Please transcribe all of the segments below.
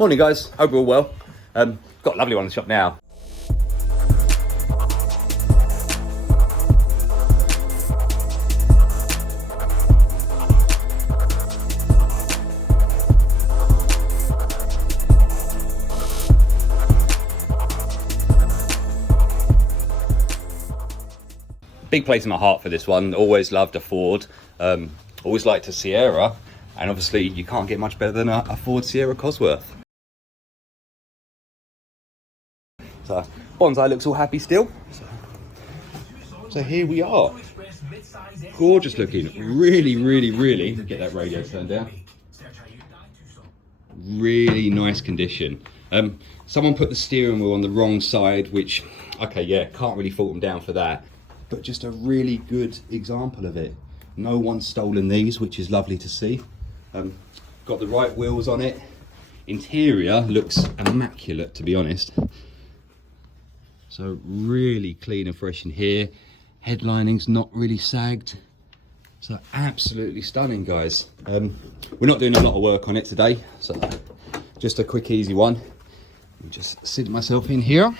Morning guys, hope you're all well. Got a lovely one in the shop now. Big place in my heart for this one. Always loved a Ford. Always liked a Sierra, and obviously you can't get much better than a Ford Sierra Cosworth. So Bonsai looks all happy still. So here we are. Gorgeous looking. Really, get that radio turned down. Really nice condition. Someone put the steering wheel on the wrong side, which, okay, yeah, can't really fault them down for that. But just a really good example of it. No one's stolen these, which is lovely to see. Got the right wheels on it. Interior looks immaculate, to be honest. So really clean and fresh in here. Headlining's not really sagged. So absolutely stunning, guys. We're not doing a lot of work on it today, so just a quick, easy one. Let me just sit myself in here.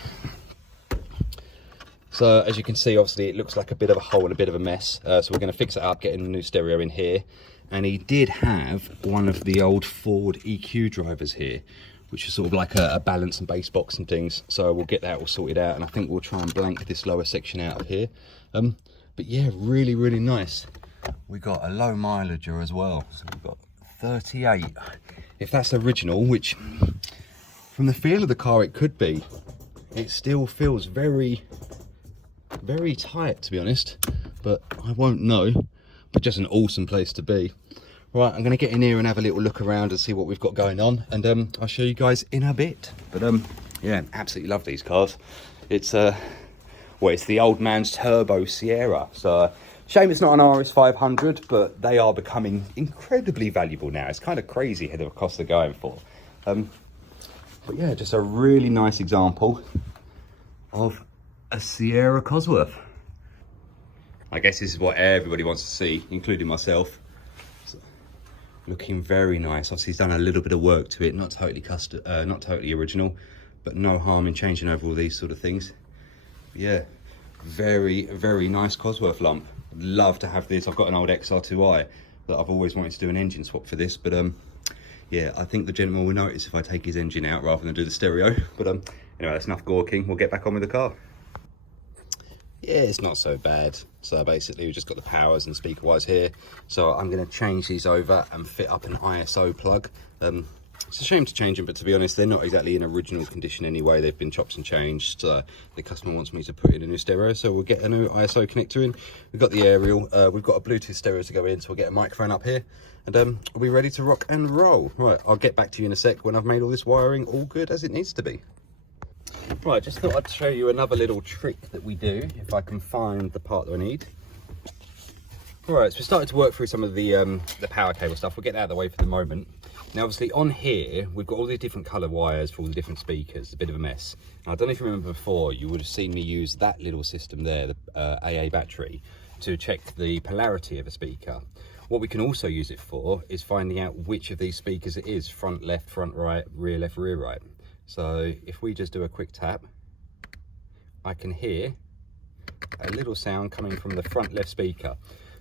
So as you can see, obviously it looks like a bit of a hole and a bit of a mess. So we're going to fix it up, getting a new stereo in here. And he did have one of the old Ford EQ drivers here, which is sort of like a balance and bass box and things. So we'll get that all sorted out, and I think we'll try and blank this lower section out of here. But yeah, really nice. We got a low mileager as well. So we've got 38. If that's original, which from the feel of the car it could be, it still feels very tight, to be honest, but I won't know. But just an awesome place to be. Right, I'm going to get in here and have a little look around and see what we've got going on, and I'll show you guys in a bit. But yeah, absolutely love these cars. It's well, it's the old man's turbo Sierra, so shame it's not an RS500, but they are becoming incredibly valuable now. It's kind of crazy how the cost they're going for. But yeah, just a really nice example of a Sierra Cosworth. I guess this is what everybody wants to see, including myself. So, looking very nice. Obviously he's done a little bit of work to it, not totally custom, not totally original, but no harm in changing over all these sort of things. But yeah, very nice Cosworth lump. Love to have this. I've got an old XR2i that I've always wanted to do an engine swap for this, but yeah, I think the gentleman will notice if I take his engine out rather than do the stereo. But anyway, that's enough gawking. We'll get back on with the car. Yeah, it's not so bad. So basically we've just got the powers and speaker wires here. So I'm going to change these over and fit up an ISO plug. It's a shame to change them, but to be honest, they're not exactly in original condition anyway. They've been chopped and changed. The customer wants me to put in a new stereo, so we'll get a new ISO connector in. We've got the aerial, we've got a Bluetooth stereo to go in, so we'll get a microphone up here, and we'll be ready to rock and roll. Right, I'll get back to you in a sec when I've made all this wiring all good as it needs to be. Right, just thought I'd show you another little trick that we do, if I can find the part that I need. Right, so we started to work through some of the power cable stuff. We'll get that out of the way for the moment. Now, obviously, on here, we've got all these different colour wires for all the different speakers. It's a bit of a mess. Now, I don't know if you remember before, you would have seen me use that little system there, the AA battery, to check the polarity of a speaker. What we can also use it for is finding out which of these speakers it is, front left, front right, rear left, rear right. So if we just do a quick tap, I can hear a little sound coming from the front left speaker.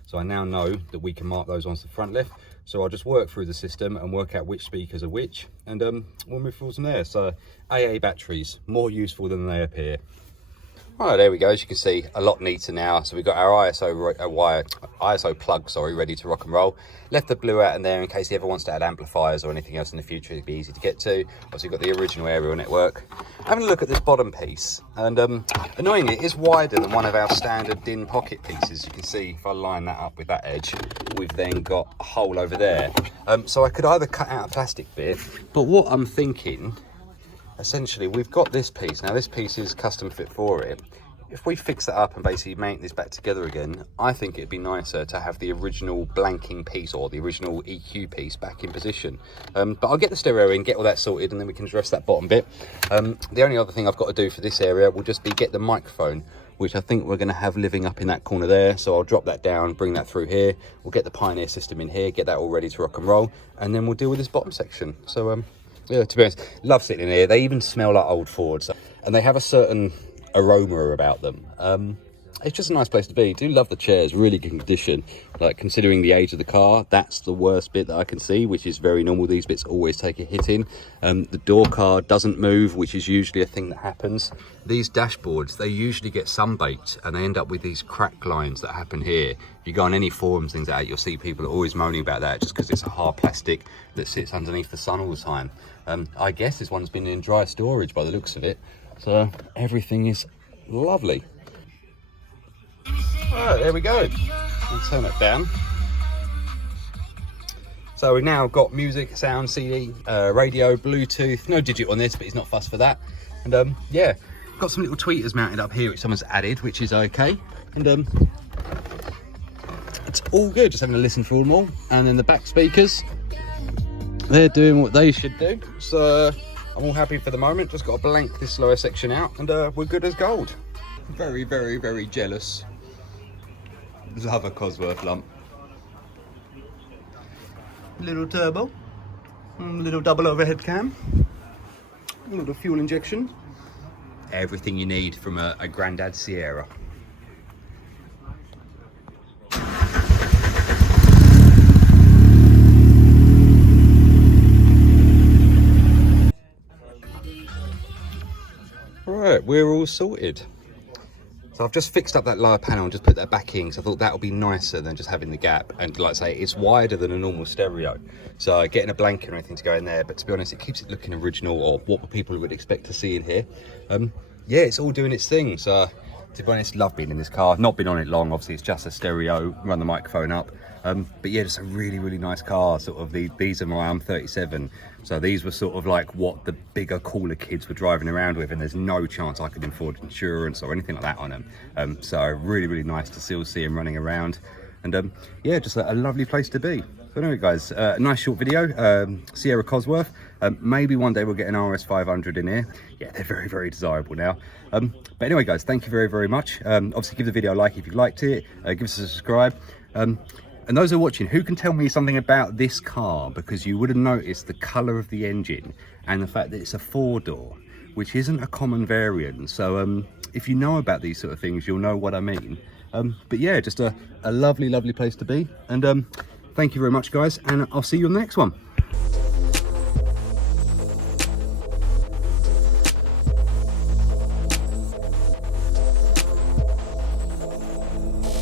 So I now know that we can mark those onto the front left. So I'll just work through the system and work out which speakers are which, and we'll move forward from there. So AA batteries, more useful than they appear. Right, there we go. As you can see, a lot neater now. So we've got our ISO plug, ready to rock and roll. Left the blue out in there in case he ever wants to add amplifiers or anything else in the future. It'd be easy to get to. Obviously, we've got the original aerial network. Having a look at this bottom piece, and annoyingly, it is wider than one of our standard DIN pocket pieces. You can see if I line that up with that edge, we've then got a hole over there. So I could either cut out a plastic bit, but what I'm thinking, essentially, we've got this piece. Now, this piece is custom fit for it. If we fix that up and basically mount this back together again, I think it'd be nicer to have the original blanking piece or the original EQ piece back in position. But I'll get the stereo in, get all that sorted, and then we can address that bottom bit. The only other thing I've got to do for this area will just be get the microphone, which I think we're going to have living up in that corner there. So I'll drop that down, bring that through here. We'll get the Pioneer system in here, get that all ready to rock and roll, and then we'll deal with this bottom section. So Yeah, to be honest, love sitting in here. They even smell like old Fords, and they have a certain aroma about them. It's just a nice place to be. Do love the chairs, really good condition. Like, considering the age of the car, that's the worst bit that I can see, which is very normal. These bits always take a hit in. The door card doesn't move, which is usually a thing that happens. These dashboards, they usually get sunbaked, and they end up with these crack lines that happen here. If you go on any forums, things like that, you'll see people are always moaning about that, just because it's a hard plastic that sits underneath the sun all the time. I guess this one's been in dry storage by the looks of it, so everything is lovely. Right, there we go. I'll turn it down. So we've now got music, sound, CD, radio, Bluetooth. No digit on this, but he's not fussed for that. And yeah, got some little tweeters mounted up here which someone's added, which is okay. And it's all good, just having a listen through them all. And then the back speakers, they're doing what they should do. So I'm all happy for the moment. Just got to blank this lower section out, and we're good as gold. Very, very, very jealous. Love a Cosworth lump. Little turbo, little double overhead cam, a little fuel injection. Everything you need from a Grandad Sierra. Right, we're all sorted. So I've just fixed up that lower panel and just put that back in, because I thought that would be nicer than just having the gap. And like I say, it's wider than a normal stereo, so getting a blanket or anything to go in there, but to be honest, it keeps it looking original, or what people would expect to see in here. Yeah, it's all doing its thing. So to be honest, love being in this car. Not been on it long, obviously it's just a stereo, run the microphone up. But yeah, just a really, really nice car. Sort of these are my M37, so these were sort of like what the bigger, cooler kids were driving around with, and there's no chance I could afford insurance or anything like that on them. So really, really nice to still see them running around, and yeah, just a lovely place to be. So anyway guys, a nice short video. Sierra Cosworth, maybe one day we'll get an RS500 in here. Yeah, they're very, very desirable now. But anyway guys, thank you very, very much. Obviously give the video a like if you liked it, give us a subscribe. And those who are watching, who can tell me something about this car? Because you would have noticed the colour of the engine and the fact that it's a 4-door, which isn't a common variant. So if you know about these sort of things, you'll know what I mean. But yeah, just a lovely, lovely place to be. And thank you very much, guys. And I'll see you on the next one.